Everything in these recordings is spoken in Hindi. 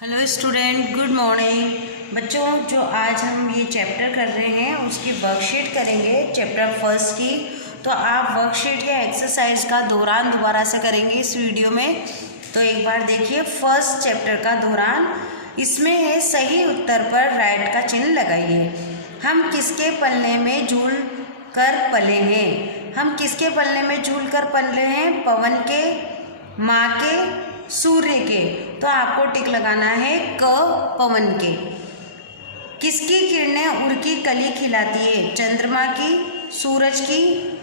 Hello student, good morning. बच्चों, जो आज हम ये चैप्टर कर रहे हैं उसकी वर्कशीट करेंगे चैप्टर फर्स्ट की। तो आप वर्कशीट या एक्सरसाइज का दोहरान दोबारा से करेंगे इस वीडियो में। तो एक बार देखिए, फर्स्ट चैप्टर का दोहरान इसमें है सही उत्तर पर राइट का चिन्ह लगाइए। हम किसके पलने में झूल कर पले हैं? हम किसके पलने में झूल कर पले हैं? पवन के, माँ के, सूर्य के। तो आपको टिक लगाना है क, पवन के। किसकी किरणें उड़ की कली खिलाती है? चंद्रमा की, सूरज की,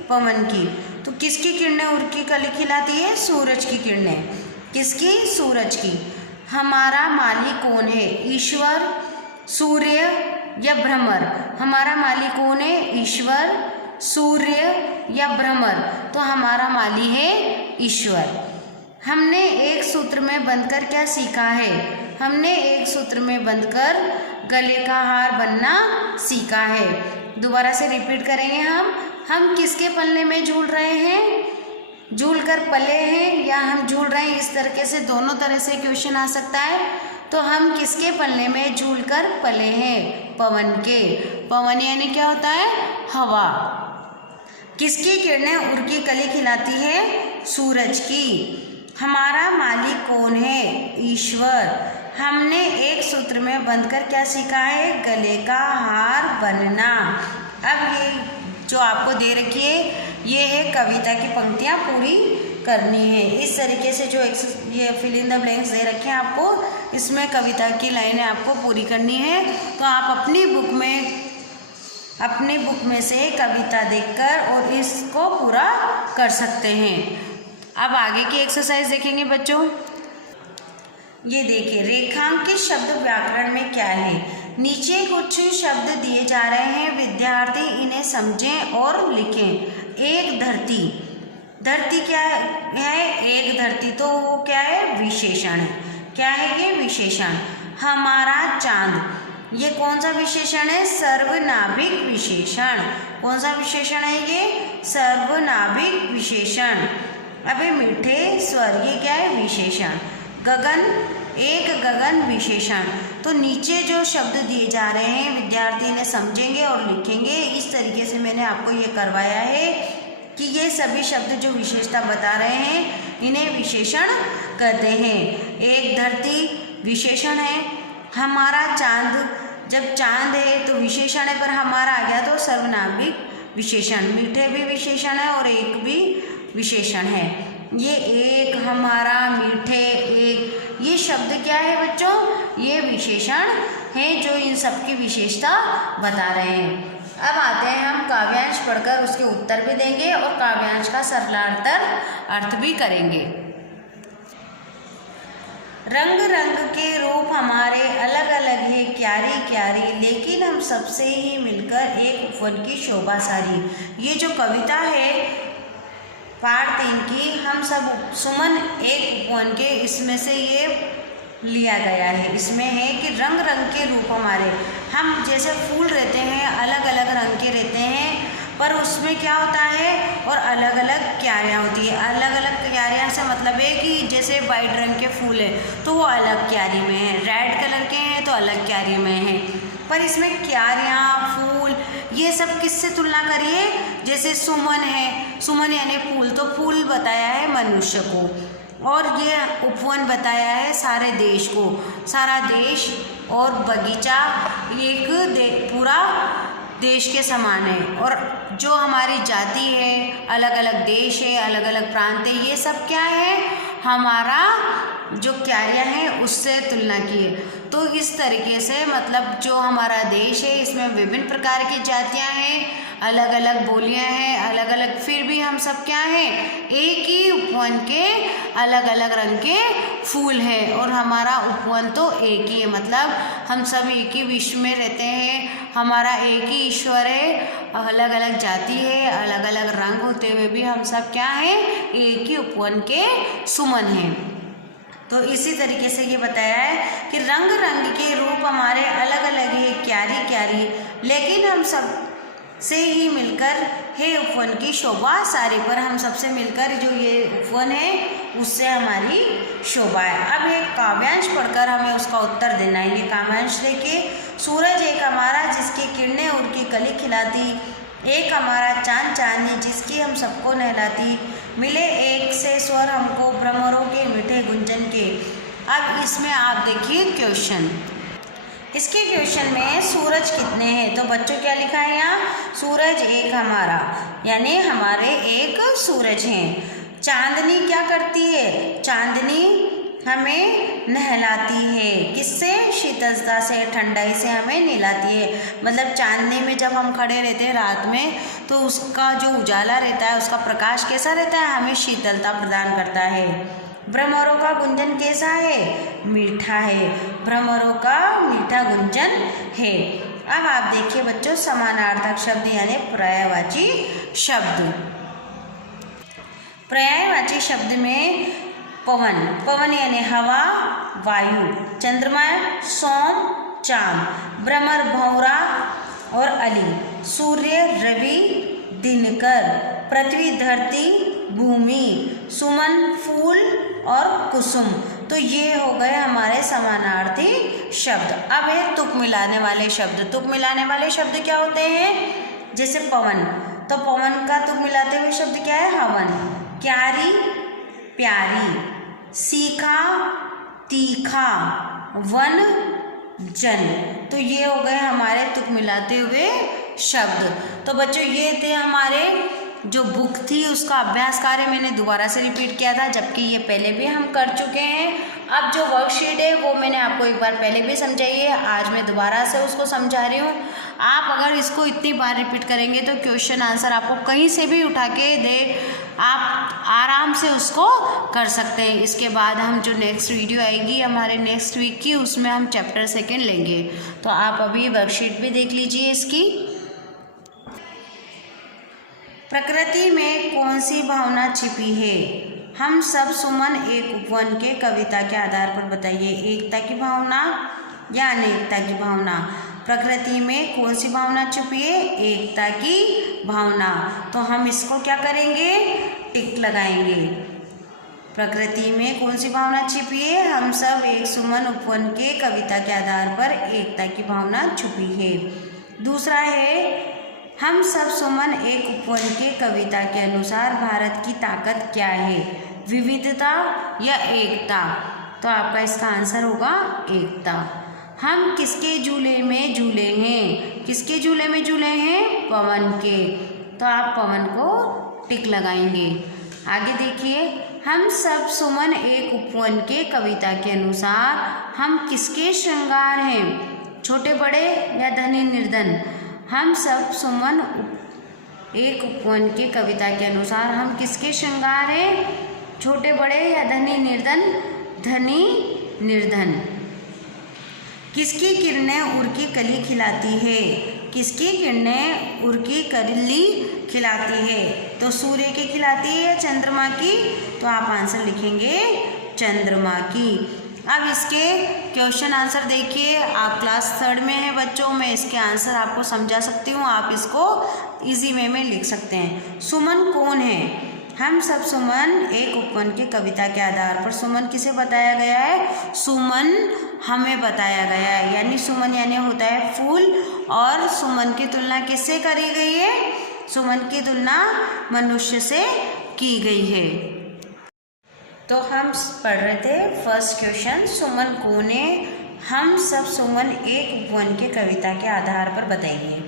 पवन की। तो किसकी किरणें उड़ की कली खिलाती है? सूरज की किरणें। किसकी? सूरज की। हमारा मालिक कौन है? ईश्वर, सूर्य या भ्रमर? हमारा मालिक कौन है? ईश्वर, सूर्य या भ्रमर? तो हमारा मालिक है ईश्वर। हमने एक सूत्र में बंधकर क्या सीखा है? हमने एक सूत्र में बंधकर गले का हार बनना सीखा है। दोबारा से रिपीट करेंगे। हम किसके पलने में झूल रहे हैं? झूल कर पले हैं या हम झूल रहे हैं? इस तरीके से दोनों तरह से क्वेश्चन आ सकता है। तो हम किसके पलने में झूल कर पले हैं? पवन के। पवन यानी क्या होता है? हवा। किसकी किरणें उड़ की कली खिलाती है? सूरज की। हमारा मालिक कौन है? ईश्वर। हमने एक सूत्र में बंधकर क्या सीखा है? गले का हार बनना। अब ये जो आपको दे रखी है ये है कविता की पंक्तियाँ पूरी करनी है। इस तरीके से जो ये फिल इन द ब्लैंक्स दे रखे हैं आपको, इसमें कविता की लाइनें आपको पूरी करनी है। तो आप अपनी बुक में से कविता देखकर और इसको पूरा कर सकते हैं। अब आगे की एक्सरसाइज देखेंगे बच्चों। ये देखिए, रेखांकित शब्द व्याकरण में क्या है? नीचे कुछ शब्द दिए जा रहे हैं, विद्यार्थी इन्हें समझें और लिखें। एक धरती। धरती क्या है? एक धरती। तो वो क्या है? विशेषण है। क्या है ये? विशेषण। हमारा चांद, ये कौन सा विशेषण है? सर्वनाभिक विशेषण। कौन सा विशेषण है ये? सर्वनाभिक विशेषण। अबे मीठे स्वर, ये क्या है? विशेषण। गगन, एक गगन विशेषण। तो नीचे जो शब्द दिए जा रहे हैं विद्यार्थी इन्हें समझेंगे और लिखेंगे। इस तरीके से मैंने आपको ये करवाया है कि ये सभी शब्द जो विशेषता बता रहे हैं इन्हें विशेषण कहते हैं। एक धरती विशेषण है। हमारा चांद, जब चांद है तो विशेषण है, पर हमारा आ गया तो सर्वनामिक विशेषण। मीठे भी विशेषण है और एक भी विशेषण है। ये एक, हमारा, मीठे, एक, ये शब्द क्या है बच्चों? ये विशेषण है जो इन सब की विशेषता बता रहे हैं। अब आते हैं हम काव्यांश पढ़कर उसके उत्तर भी देंगे और काव्यांश का सरलार्थ अर्थ भी करेंगे। रंग रंग के रूप हमारे अलग अलग है क्यारी क्यारी, लेकिन हम सबसे ही मिलकर एक उपवन की शोभा सारी। ये जो कविता है पाठ 3 की, हम सब सुमन एक उपवन के, इसमें से ये लिया गया है। इसमें है कि रंग रंग के रूप हमारे, हम जैसे फूल रहते हैं अलग अलग रंग के रहते हैं, पर उसमें क्या होता है और अलग अलग क्यारियाँ होती है। अलग अलग क्यारियाँ से मतलब है कि जैसे वाइट रंग के फूल हैं तो वो अलग क्यारी में हैं, रेड कलर के हैं तो अलग क्यारी में हैं। पर इसमें क्यारियाँ, फूल, ये सब किससे तुलना करिए? जैसे सुमन है, सुमन यानी फूल, तो फूल बताया है मनुष्य को, और ये उपवन बताया है सारे देश को। सारा देश और बगीचा एक पूरा देश के समान है। और जो हमारी जाति है, अलग अलग देश है, अलग अलग प्रांत है, ये सब क्या है? हमारा जो क्यारियाँ हैं उससे तुलना की है। तो इस तरीके से मतलब जो हमारा देश है इसमें विभिन्न प्रकार की जातियाँ हैं, अलग अलग बोलियाँ हैं, अलग अलग, फिर भी हम सब क्या हैं? एक ही उपवन के अलग अलग रंग के फूल हैं और हमारा उपवन तो एक ही है। मतलब हम सब एक ही विश्व में रहते हैं, हमारा एक ही ईश्वर है, अलग अलग जाति है, अलग अलग रंग होते हुए भी हम सब क्या हैं? एक ही उपवन के सुमन हैं। तो इसी तरीके से ये बताया है कि रंग रंग के रूप हमारे अलग अलग है क्यारी क्यारी, लेकिन हम सब से ही मिलकर है उपवन की शोभा सारी। पर हम सबसे मिलकर जो ये उपवन है उससे हमारी शोभा है। अब एक काव्यांश पढ़कर हमें उसका उत्तर देना है। ये काव्यांश देखिए, सूरज एक हमारा जिसकी किरणें उड़ के कली खिलाती, एक हमारा चांद चांदनी जिसकी हम सबको नहलाती, मिले एक से स्वर हमको भ्रमरों के मीठे गुंजन के। अब इसमें आप देखिए क्वेश्चन, इसके क्वेश्चन में सूरज कितने हैं, तो बच्चों क्या लिखा है यहाँ, सूरज एक हमारा, यानी हमारे एक सूरज हैं। चांदनी क्या करती है, चांदनी हमें नहलाती है, किससे, शीतलता से, ठंडाई से हमें नहलाती है। मतलब चांदनी में जब हम खड़े रहते हैं रात में तो उसका जो उजाला रहता है, उसका प्रकाश कैसा रहता है, हमें शीतलता प्रदान करता है। भ्रमरों का गुंजन कैसा है, मीठा है, भ्रमरों का मीठा गुंजन है। अब आप देखिए बच्चों समानार्थक शब्द यानी पर्यायवाची शब्द। पर्यायवाची शब्द में पवन, पवन यानी हवा वायु, चंद्रमा सोम चांद, भ्रमर भंवरा और अली, सूर्य रवि दिनकर, पृथ्वी धरती भूमि, सुमन फूल और कुसुम। तो ये हो गए हमारे समानार्थी शब्द। अब है तुक मिलाने वाले शब्द। तुक मिलाने वाले शब्द क्या होते हैं, जैसे पवन, तो पवन का तुक मिलाते हुए शब्द क्या है, हवन, क्यारी प्यारी, सीखा तीखा, वन जन। तो ये हो गए हमारे तुक मिलाते हुए शब्द। तो बच्चों ये थे हमारे जो बुक थी उसका अभ्यास कार्य, मैंने दोबारा से रिपीट किया था, जबकि ये पहले भी हम कर चुके हैं। अब जो वर्कशीट है वो मैंने आपको एक बार पहले भी समझाई है, आज मैं दोबारा से उसको समझा रही हूँ। आप अगर इसको इतनी बार रिपीट करेंगे तो क्वेश्चन आंसर आपको कहीं से भी उठा के दे, आप आराम से उसको कर सकते हैं। इसके बाद हम जो नेक्स्ट वीडियो आएगी हमारे नेक्स्ट वीक की, उसमें हम चैप्टर 2 लेंगे। तो आप अभी वर्कशीट भी देख लीजिए इसकी। प्रकृति में कौन सी भावना छिपी है, हम सब सुमन एक उपवन के कविता के आधार पर बताइए। एकता की भावना या अनेकता की भावना, प्रकृति में कौन सी भावना छिपी है, एकता की भावना। तो हम इसको क्या करेंगे, टिक लगाएंगे। प्रकृति में कौन सी भावना छिपी है, हम सब एक सुमन उपवन के कविता के आधार पर एकता की भावना छुपी है। दूसरा है, हम सब सुमन एक उपवन के कविता के अनुसार भारत की ताकत क्या है, विविधता या एकता। तो आपका इसका आंसर होगा एकता। हम किसके झूले में झूले हैं, किसके झूले में झूले हैं, पवन के। तो आप पवन को टिक लगाएंगे। आगे देखिए, हम सब सुमन एक उपवन के कविता के अनुसार हम किसके श्रृंगार हैं, छोटे बड़े या धनी निर्धन। हम सब सुमन एक उपवन के कविता के अनुसार हम किसके श्रृंगार हैं, छोटे बड़े या धनी निर्धन, धनी निर्धन। किसकी किरणें उड़ की कली खिलाती है, किसकी किरणें उड़ की कली खिलाती है, तो सूर्य की खिलाती है या चंद्रमा की। तो आप आंसर लिखेंगे चंद्रमा की। अब इसके क्वेश्चन आंसर देखिए, आप क्लास 3 में हैं बच्चों, मैं इसके आंसर आपको समझा सकती हूँ, आप इसको इजी वे में लिख सकते हैं। सुमन कौन है, हम सब सुमन एक उपवन की कविता के आधार पर, सुमन किसे बताया गया है, सुमन हमें बताया गया है, यानी सुमन यानी होता है फूल, और सुमन की तुलना किससे करी गई है, सुमन की तुलना मनुष्य से की गई है। तो हम पढ़ रहे थे फर्स्ट क्वेश्चन, सुमन कौन है, हम सब सुमन एक उपवन के कविता के आधार पर बताइए।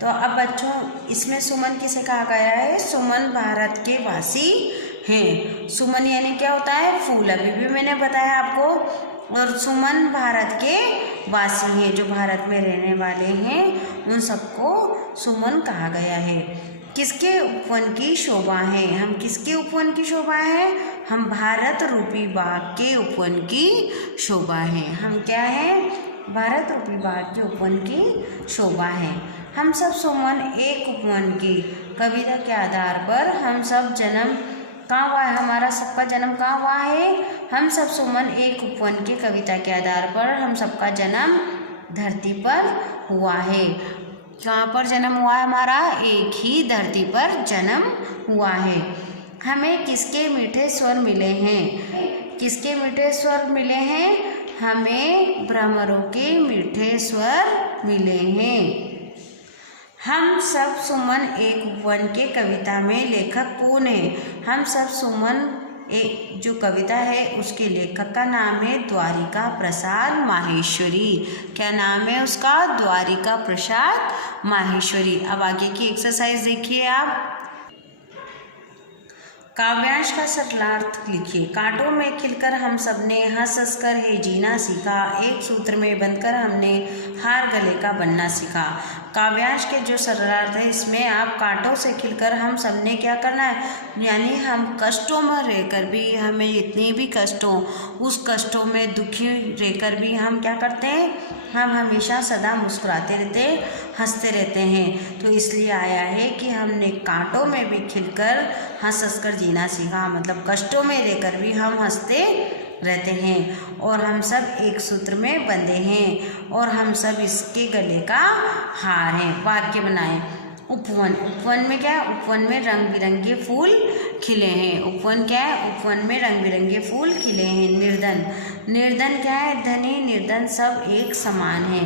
तो अब बच्चों इसमें सुमन किसे कहा गया है, सुमन भारत के वासी हैं। सुमन यानी क्या होता है, फूल, अभी भी मैंने बताया आपको। और सुमन भारत के वासी हैं, जो भारत में रहने वाले हैं उन सबको सुमन कहा गया है। किसके उपवन की शोभा है, हम किसके उपवन की शोभा है, हम भारत रूपी बाग के उपवन की शोभा है। हम क्या है, भारत रूपी बाग के उपवन की शोभा है। हम सब सुमन एक उपवन की कविता के आधार पर, हम सब जन्म कहाँ हुआ है, हमारा सबका जन्म कहाँ हुआ है, हम सब सुमन एक उपवन की कविता के आधार पर हम सबका जन्म धरती पर हुआ है। कहाँ पर जन्म हुआ है हमारा, एक ही धरती पर जन्म हुआ है। हमें किसके मीठे स्वर मिले हैं? किसके मीठे स्वर मिले हैं? हमें भ्रमरों के मीठे स्वर मिले हैं। हम सब सुमन एक उपवन के कविता में लेखक कौन है? हम सब सुमन एक जो कविता है उसके लेखक का नाम है द्वारिका प्रसाद माहेश्वरी। क्या नाम है उसका? द्वारिका प्रसाद माहेश्वरी। अब आगे की एक्सरसाइज देखिए आप। काव्यांश का सरलार्थ लिखिए। कांटों में खिलकर हम सबने हंस हंस कर है जीना सीखा, एक सूत्र में बंधकर हमने हार गले का बनना सीखा। काव्यांश के जो सरलार्थ है इसमें आप कांटों से खिलकर हम सबने क्या करना है, यानी हम कष्टों में रहकर भी, हमें इतने भी कष्टों, उस कष्टों में दुखी रहकर भी हम क्या करते हैं, हम हमेशा सदा मुस्कुराते रहते, हंसते रहते हैं। तो इसलिए आया है कि हमने कांटों में भी खिलकर हंस हंस कर जीना सीखा, मतलब कष्टों में रहकर भी हम हंसते रहते हैं। और हम सब एक सूत्र में बंधे हैं और हम सब इसके गले का हार हैं। वाक्य बनाएं। उपवन, उपवन में क्या है? उपवन में रंग बिरंगे फूल खिले हैं। उपवन क्या है? उपवन में रंग बिरंगे फूल खिले हैं। निर्धन, निर्धन क्या है? धनी निर्धन सब एक समान है।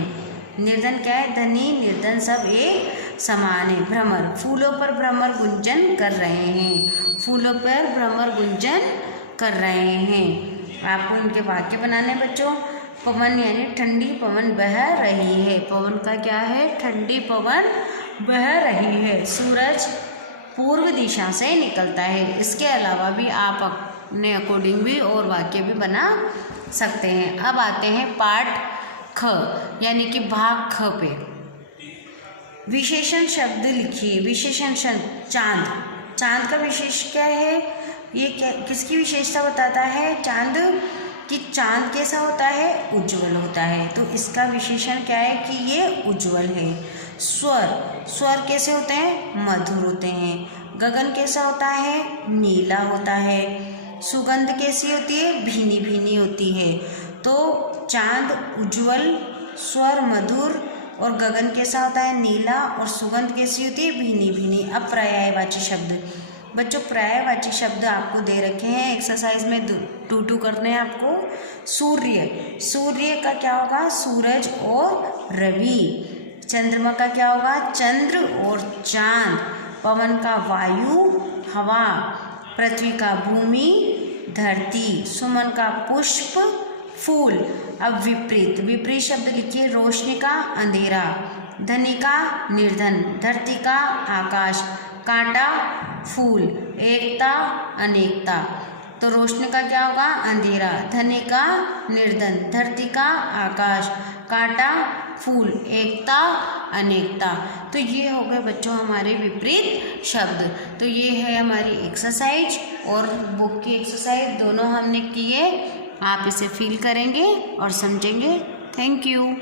निर्धन क्या है? धनी निर्धन सब एक समान है। भ्रमर, फूलों पर भ्रमर गुंजन कर रहे हैं। फूलों पर भ्रमर गुंजन कर रहे हैं। आपको इनके वाक्य बनाने बच्चों। पवन यानी ठंडी पवन बह रही है। पवन का क्या है? ठंडी पवन बह रही है। सूरज पूर्व दिशा से निकलता है। इसके अलावा भी आप अपने अकॉर्डिंग भी और वाक्य भी बना सकते हैं। अब आते हैं पार्ट ख, यानी कि भाग ख पे। विशेषण शब्द लिखिए। विशेषण शब्द चांद। चांद का विशेष क्या है? ये क्या, किसकी विशेषता बताता है? चांद कि चांद कैसा होता है? उज्जवल होता है। तो इसका विशेषण क्या है कि ये उज्जवल है। स्वर, स्वर कैसे होते हैं? मधुर होते हैं। गगन कैसा होता है? नीला होता है। सुगंध कैसी होती है? भीनी भीनी होती है। तो चांद उज्जवल, स्वर मधुर और गगन कैसा होता है? नीला, और सुगंध कैसी होती है? भीनी भीनी। अब पर्यायवाची शब्द बच्चों, पर्यायवाची शब्द आपको दे रखे हैं एक्सरसाइज में, 2 करने हैं आपको। सूर्य, सूर्य का क्या होगा? सूरज और रवि। चंद्रमा का क्या होगा? चंद्र और चांद। पवन का वायु हवा। पृथ्वी का भूमि धरती। सुमन का पुष्प फूल। अब विपरीत, विपरीत शब्द लिखिए। रोशनी का अंधेरा। धनी का निर्धन। धरती का आकाश। कांटा फूल। एकता अनेकता। तो रोशनी का क्या होगा? अंधेरा। धनी का निर्धन। धरती का आकाश। कांटा फूल। एकता अनेकता। तो ये हो गए बच्चों हमारे विपरीत शब्द। तो ये है हमारी एक्सरसाइज और बुक की एक्सरसाइज, दोनों हमने किए। आप इसे फील करेंगे और समझेंगे। Thank you.